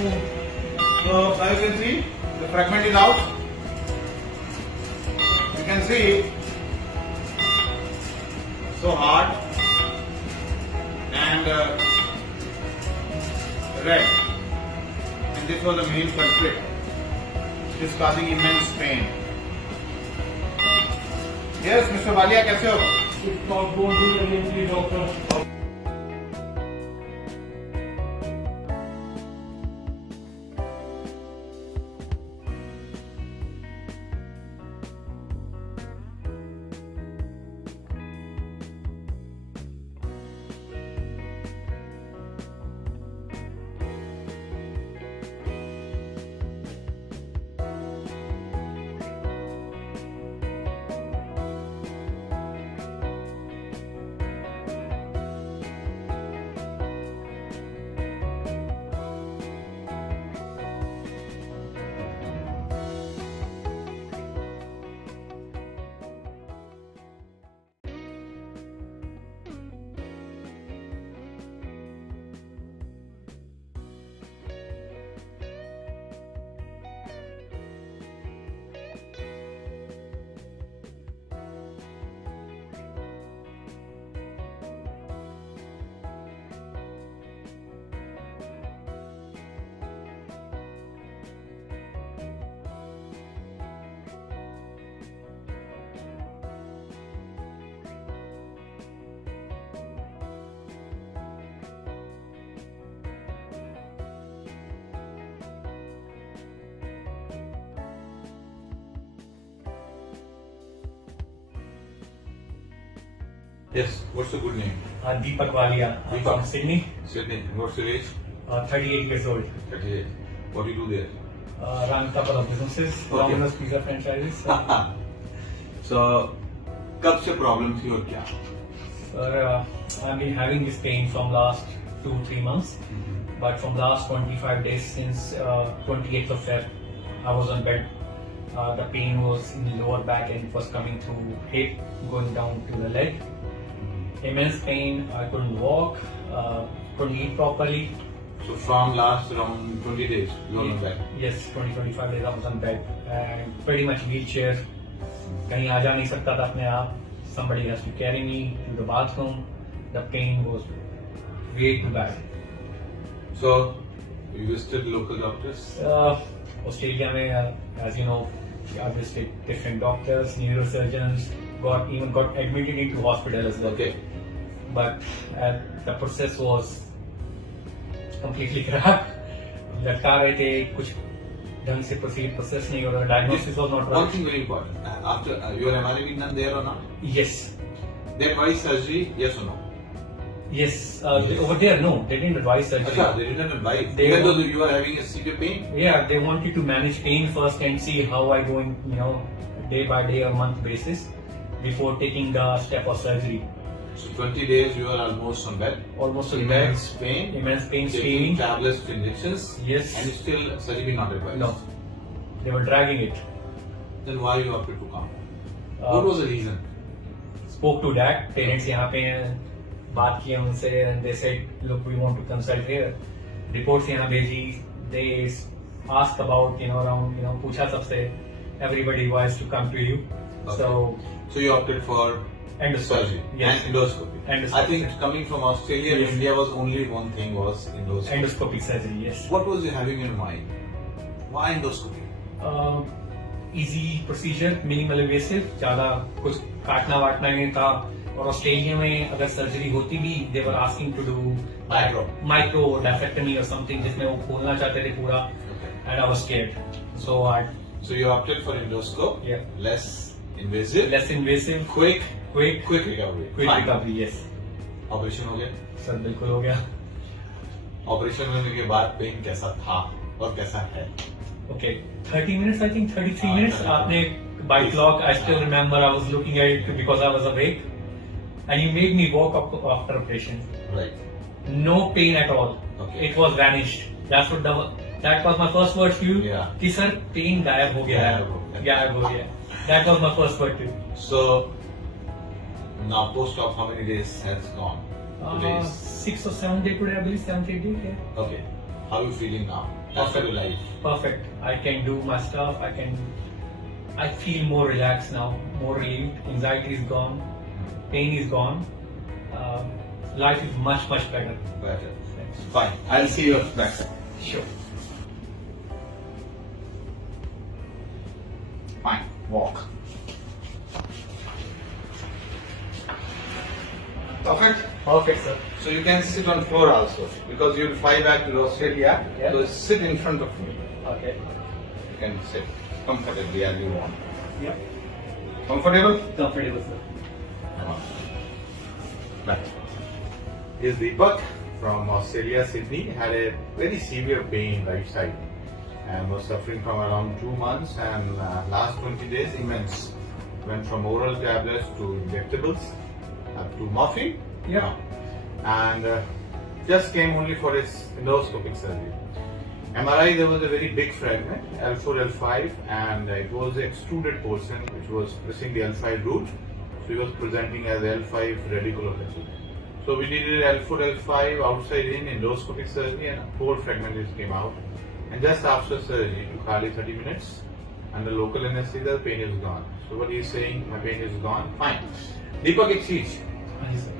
So now you can see the fragment is out. You can see so hard and red. And this was the main culprit. It is causing immense pain. Yes, Mr. Walia, कैसे हो? It's not going to be against the doctor. Yes. What's the good name? Deepak Walia. I'm Deepak. from Sydney. Sydney. What's your age? 38 years old. 38. What do you do there? Run a couple of businesses. Okay. Domino's Pizza franchises. So, कब से problem थी और क्या? Sir, I've been having this pain from last 2-3 months. But from last 25 days since 28th of Feb, I was on bed. The pain was in the lower back and it was coming through hip, going down to the leg. Immense pain. I couldn't walk, couldn't eat properly. So from last around 20 days, you're on bed. Yes, 20-25 days I was on bed and pretty much wheelchair. कहीं आ जा नहीं सकता था अपने आप. Somebody has to carry me to the bathroom. The pain was way too bad. So, you visited local doctors? Australia में, as you know, I visited different doctors, neurosurgeons, got admitted into hospital as well. Okay. But the process was completely crap. लटका रहे थे, कुछ ढंग से process नहीं हो रहा, diagnosis was not One right. thing very important. After your MRI been done there or not? Yes, They advise surgery, yes or no? yes. Over there, no, they didn't advise surgery. Achha, they didn't advise. They Even though want- you are having a severe pain? Yeah, they wanted to manage pain first and see how I go in, day by day or month basis before taking the step of surgery. So 20 days you are almost on bed. Almost on bed, Immense pain. immense pain, Taking screaming. tablets, injections. Yes. And still surgery not advised. No, they were dragging it. Then why you opted to come? Uh, What was the reason? Spoke to dad, parents यहाँ पे हैं, बात किया उनसे, and they said, look, we want to consult here. Reports यहाँ भेजी, they asked about, around, पूछा सबसे, everybody advised to come to you. Okay. So you opted for Endoscopy. surgery Yes. and endoscopy. Endoscopy. I think coming from Australia and Yes. India was only one thing was endoscopy. Endoscopic surgery, yes. What was you having in mind? Why endoscopy? Easy procedure, minimal invasive, ज़्यादा कुछ काटना वाटना नहीं था. और Australia में अगर surgery होती भी, they were asking to do micro discectomy or something जिसमें वो खोलना चाहते थे पूरा, and I was scared. So you opted for endoscope. Yeah. Less invasive. less invasive, Quick quick recovery. quick Fine. recovery, yes. Operation हो गया. Sir बिल्कुल हो गया. ऑपरेशन होने के बाद पेन कैसा था और कैसा है? Okay, 30 minutes, I think 33 minutes. आपने by clock, I still remember I was looking at it because I was awake, and you made me walk up after operation. Right. No pain at all. Okay. It was vanished. That was my first word to you. Yeah. कि sir pen गायब हो गया गायब हो है. गया. गायब हो गया. That was my first word to you. So now post-op, how many days has gone? 2 days. 6 or 7 days today, I believe 7th day. Yeah. Okay. How are you feeling now? That's the life. Perfect. I can do my stuff. I feel more relaxed now, more relieved. Anxiety is gone, pain is gone. Life is much better. Better. Fine. I'll see you next time. Sure. Fine. Walk. Perfect. Perfect, sir. So you can sit on floor also because you'll fly back to Australia. Yeah. So sit in front of me. Okay. You can sit comfortably as you want. Yep. Comfortable? Comfortable, sir. Come on. Right. Here's Deepak from Australia, Sydney. Had a very severe pain right side and was suffering from around 2 months and last 20 days immense. Went from oral tablets to injectables up to morphine. Yeah. And just came only for his endoscopic surgery. MRI, there was a very big fragment, L4, L5, and it was the extruded portion which was pressing the L5 root. So he was presenting as L5 radiculopathy. So we did L4, L5 outside in endoscopic surgery and a whole fragment just came out. And just after surgery, it took hardly 30 minutes. Under local anesthesia, the pain is gone. So what he's saying, my pain is gone, fine. Deepak, ek cheez. Yes, sir.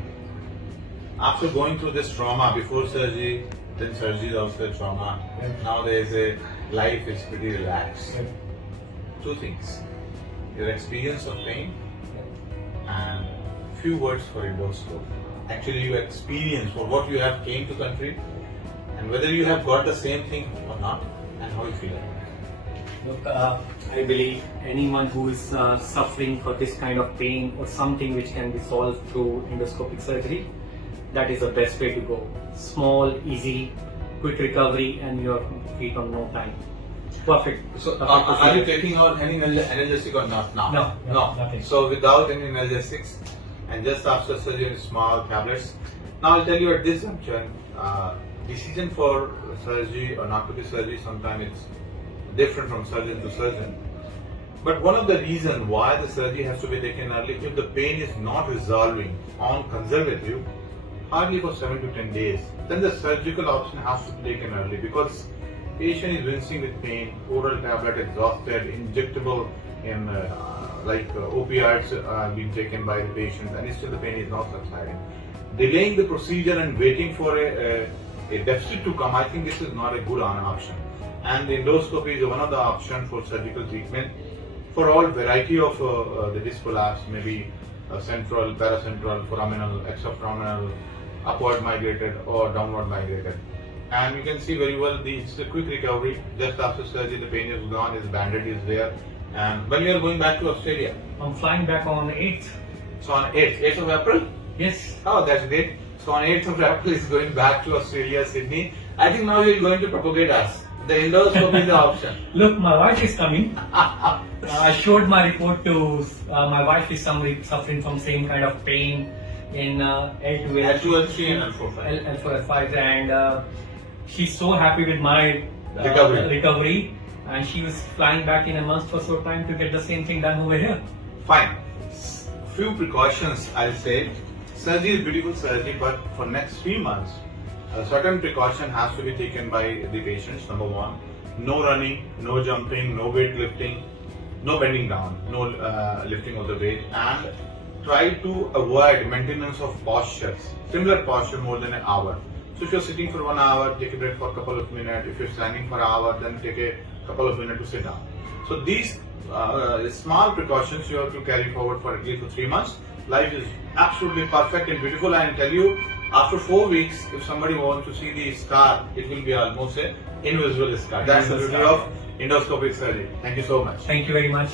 After going through this trauma before surgery, then surgery is also a trauma. Yeah. Now there is a life is pretty relaxed. Yeah. Two things: your experience of pain Yeah. and few words for endoscope. Actually, your experience for what you have came to country and whether you have got the same thing or not, and how you feel about it. Look, I believe anyone who is suffering for this kind of pain or something which can be solved through endoscopic surgery, that is the best way to go. Small, easy, quick recovery, and your feet on no time. Perfect. So, Perfect are you procedure. taking out any analgesic or not now? No, nothing. So, without any analgesics and just after surgery, small tablets. Now, I'll tell you at this juncture, decision for surgery or not to be surgery, sometimes it's different from surgeon to surgeon. But one of the reasons why the surgery has to be taken early, if the pain is not resolving on conservative, hardly for 7 to 10 days, then the surgical option has to be taken early because patient is wincing with pain, oral tablet exhausted, injectable in opioids being taken by the patient, and still the pain is not subsiding. Delaying the procedure and waiting for a deficit to come, I think this is not a good option. And the endoscopy is one of the options for surgical treatment for all variety of the disc collapse, maybe central, paracentral, foraminal, extraforaminal, upward migrated or downward migrated. And you can see very well it's a quick recovery. Just after surgery, the pain is gone, his bandage is there. And when you are going back to Australia? I'm flying back on 8th. So on 8th of April? Yes. Oh, that's great. So on 8th of April, is going back to Australia, Sydney. I think now you're going to propagate us. The endoscopy is the option. Look, my wife is coming. I showed my report to my wife is suffering from same kind of pain in L2, L2, L3 and L4, L4, L5, and she's so happy with my recovery, and she was flying back in a month or so time to get the same thing done over here. Fine. Few precautions I'll say. Surgery is beautiful surgery, but for next 3 months, a certain precaution has to be taken by the patients. Number one, no running, no jumping, no weight lifting, no bending down, no lifting of the weight, and try to avoid maintenance of postures, similar posture more than an hour. So if you're sitting for 1 hour, take a break for a couple of minutes. If you're standing for an hour, then take a couple of minutes to sit down. So these small precautions you have to carry forward for at least for 3 months. Life is absolutely perfect and beautiful. I tell you, after 4 weeks, if somebody wants to see the scar, it will be almost an invisible scar. That's the beauty of endoscopic surgery. Thank you so much. Thank you very much.